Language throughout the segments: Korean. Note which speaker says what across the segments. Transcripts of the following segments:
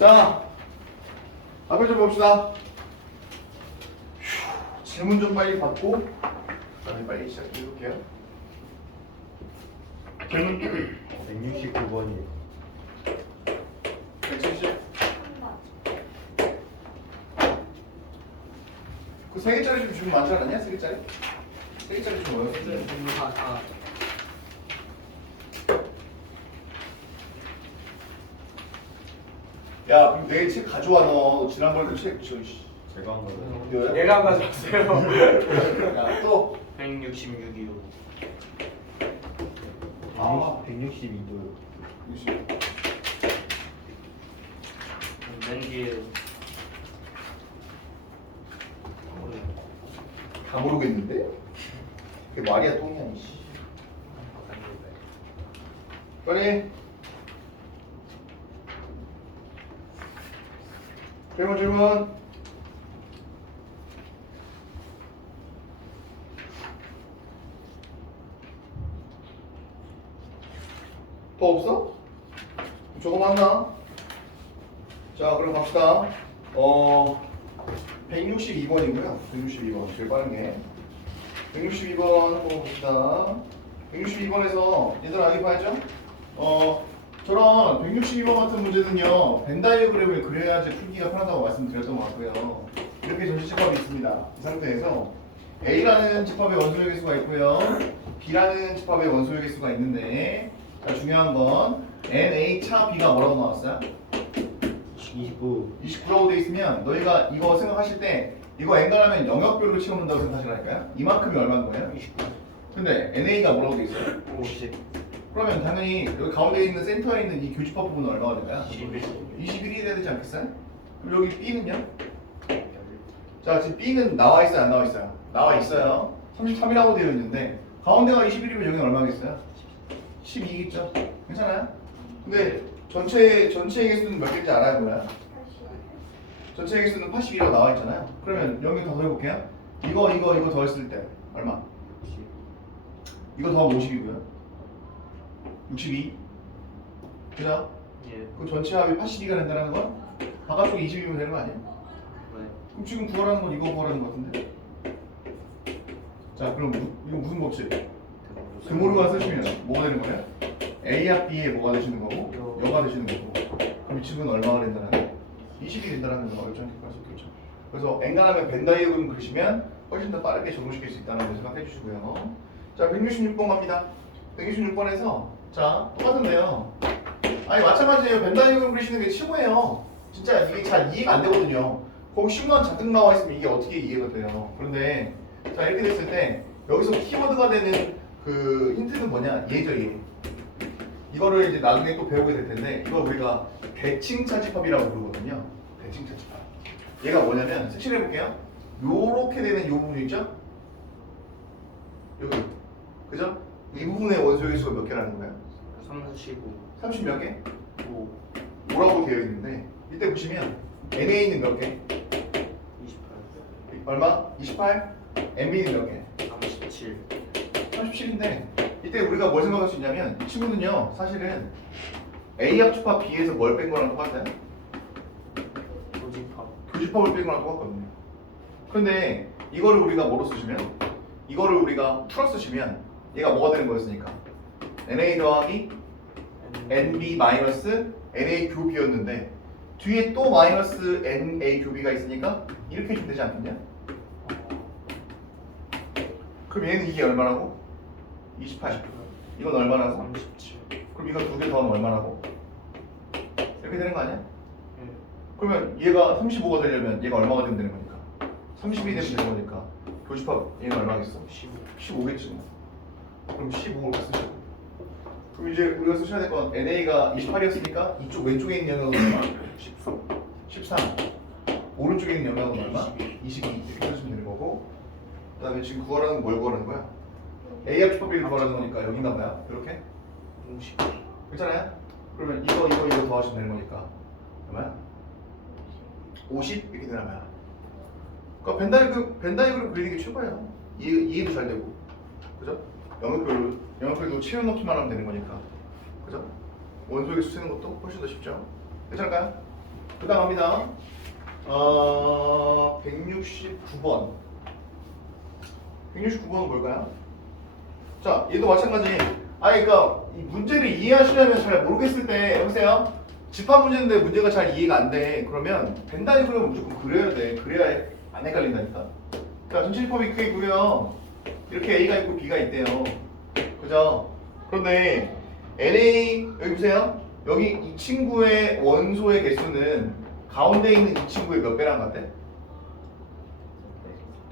Speaker 1: 자, 앞에 좀 봅시다. 휴, 질문 좀 빨리 받고, 그다음에 빨리 시작해 볼게요. 질문
Speaker 2: 169번이에요.
Speaker 1: 170. 그 세 개짜리 좀 질문 많지 않았냐? 세 개짜리? 세 개짜리 좀 어려웠지?
Speaker 3: 아, 아.
Speaker 1: 야, 그럼 내일 책 가져와 너. 지난번에도 책 저. 씨.
Speaker 2: 제가 한 거는
Speaker 1: 이거야?
Speaker 3: 얘가 안 가져왔어요.
Speaker 1: 야, 또
Speaker 3: 166이요.
Speaker 1: 아.
Speaker 2: 162도요.
Speaker 3: 맨 뒤에
Speaker 1: 다 모르겠는데? 그게 말이야 똥이야 이 씨. 빨리. 질문 질문. 더 없어? 저거 맞나? 자 그럼 갑시다. 어 162번이고요. 162번 제일 빠른 게. 162번 한번 봅시다. 162번에서 얘들아 여기 봐야죠. 어 저런 162번 같은 문제는요 벤 다이어그램을 그려야지 풀기가 편하다고 말씀드렸던 것 같고요. 이렇게 전시 집합이 있습니다. 이 상태에서 A라는 집합의 원소의 개수가 있고요. B라는 집합의 원소의 개수가 있는데 자, 중요한 건 NA 차 B가 뭐라고 나왔어요?
Speaker 2: 29.
Speaker 1: 29라고 돼 있으면 너희가 이거 생각하실 때 이거 엔간하면 영역별로 채우는다고 생각하시라니까요. 이만큼이 얼마인 거예요?
Speaker 3: 29.
Speaker 1: 근데 NA가 뭐라고 돼 있어요?
Speaker 3: 50.
Speaker 1: 그러면 당연히 여기 가운데 있는 센터에 있는 이 교집합 부분은 얼마가?
Speaker 3: 21.
Speaker 1: 21이 돼야 되지 않겠어요? 그럼 여기 B는요? 자 지금 B는 나와 있어요 안 나와 있어요? 나와 있어요 33이라고 되어 있는데 가운데가 21이면 여기는 얼마겠어요? 12겠죠? 괜찮아요? 근데 전체 전체 개수는 몇 개인지 알아요 뭐야? 전체 개수는 82라고 나와 있잖아요 그러면 여기 더 더해볼게요 이거 이거 이거 더했을 때 얼마? 이거 더하면 50이고요 62 그죠?
Speaker 3: 예.
Speaker 1: 그 전체 합이 82가 된다는 건 바깥쪽에 20이면 되는 거 아니에요?
Speaker 3: 네.
Speaker 1: 그럼 지금 구하라는 건 이거 구하라는 거 같은데? 자 그럼 무- 이거 무슨 법칙? 드모르가 쓰시면 뭐가 되는 거예요? A와 B에 뭐가 되시는 거고 여가 되시는 거고 그럼 이 집은 얼마가 된다는 거? 20이 된다는 건 어렵지 않게 있겠죠 그래서 엔간하면 벤다이어그램 그리시면 훨씬 더 빠르게 적용시킬 수 있다는 걸 생각해 주시고요 자 166번 갑니다 166번에서 자 똑같은데요. 아니 마찬가지예요. 벤다이어그램 그리시는 게 최고예요. 진짜 이게 잘 이해가 안 되거든요. 거기 심만 잔뜩 나와 있으면 이게 어떻게 이해가 돼요? 그런데 자 이렇게 됐을 때 여기서 키워드가 되는 그 힌트는 뭐냐? 얘죠 얘 이거를 이제 나중에 또 배우게 될 텐데 이걸 우리가 대칭 차집합이라고 부르거든요. 대칭 차집합. 얘가 뭐냐면 색칠 해 볼게요. 요렇게 되는 요 부분 있죠? 여기. 그죠 이 부분의 원소의 수가 몇 개라는 거예요
Speaker 3: 35.
Speaker 1: 30 몇 개?
Speaker 3: 5.
Speaker 1: 5라고 되어 있는데 이때 보시면 NA는 몇 개?
Speaker 3: 28.
Speaker 1: 얼마? 28? MB는 몇 개?
Speaker 3: 37.
Speaker 1: 37인데 이때 우리가 뭘 생각할 수 있냐면 이 친구는요 사실은 A 합집합 B에서 뭘 뺀 거랑 똑같아요
Speaker 3: 조집합.
Speaker 1: 교집합을 뺀 거랑 똑같거든요 근데 이거를 우리가 뭐로 쓰시면 이거를 우리가 풀어 쓰시면 얘가 뭐가 되는 거였으니까 NA 더하기 NB 마이너스 NA 교비였는데 뒤에 또 마이너스 NA 교비가 있으니까 이렇게 해주면 되지 않겠냐? 그럼 얘는 이게 얼마라고? 28 이건 얼마라고?
Speaker 3: 37.
Speaker 1: 그럼 이거 두 개 더하면 얼마라고? 이렇게 되는 거 아니야?
Speaker 3: 예.
Speaker 1: 그러면 얘가 35가 되려면 얘가 얼마가 되면 되는 거니까 30이 되면 되는 거니까 교집합 얘는 얼마겠어?
Speaker 3: 15.
Speaker 1: 15겠지 뭐 그럼 15를 쓰시고 그럼 이제 우리가 쓰셔야 될 건 NA가 28이었으니까 이쪽 왼쪽에 있는 영역은 얼마?
Speaker 3: 13.
Speaker 1: 13 오른쪽에 있는 영역은 얼마? 22 이렇게 쓰시면 되는 거고 그 다음에 지금 구하라는 건뭘 구하라는 거야? A 합집합비를 구하라는 거니까 여기인가 봐요 이렇게
Speaker 3: 50.
Speaker 1: 괜찮아요? 그러면 이거 이거 이거 더하시면 되는 거니까 얼마야? 50 이렇게 되나 봐요. 그러니까 벤다이그 벤다이그를 그리는 게 최고예요. 이해 이해도 잘 되고, 그죠? 영역별로 영역별로 채워 넣기만 하면 되는 거니까, 그죠? 원소에게 쓰는 것도 훨씬 더 쉽죠. 괜찮을까요? 그 다음 합니다. 어, 169번. 169번은 뭘까요? 자, 얘도 마찬가지. 아니, 그러니까 이 문제를 이해하시려면 잘 모르겠을 때 해보세요. 집합 문제인데 문제가 잘 이해가 안 돼. 그러면 된다니 그러면 무조건 그려야 돼. 그래야 안 헷갈린다니까. 자, 전체 집합이 크게 있고요. 이렇게 A가 있고 B가 있대요. 그죠? 그런데 NA 여기 보세요. 여기 이 친구의 원소의 개수는 가운데 있는 이 친구의 몇 배랑 같대?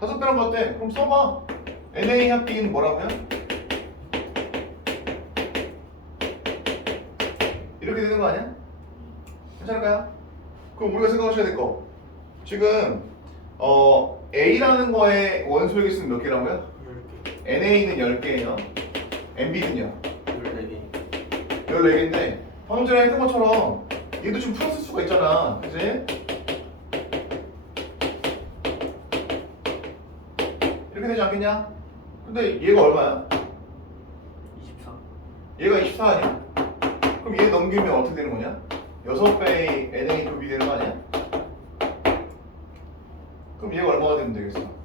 Speaker 1: 다섯 배랑 같대. 그럼 써봐. NA 합비는 뭐라고요? 이렇게 되는 거 아니야? 괜찮을까요? 그럼 우리가 생각하셔야 될 거. 지금 어 A라는 거의 원소의 개수는 몇 개라고요?
Speaker 3: 10개
Speaker 1: NA는 10개예요. MB는요?
Speaker 3: 14개
Speaker 1: 14개인데 방금 전에 했던 것처럼 얘도 좀 풀었을 수가 있잖아. 그지? 이렇게 되지 않겠냐? 근데 얘가 얼마야?
Speaker 3: 24
Speaker 1: 얘가 24 아니야? 그럼 얘 넘기면 어떻게 되는 거냐? 6배의 NA 곱이 되는 거 아니야? 그럼 얘가 얼마가 되면 되겠어?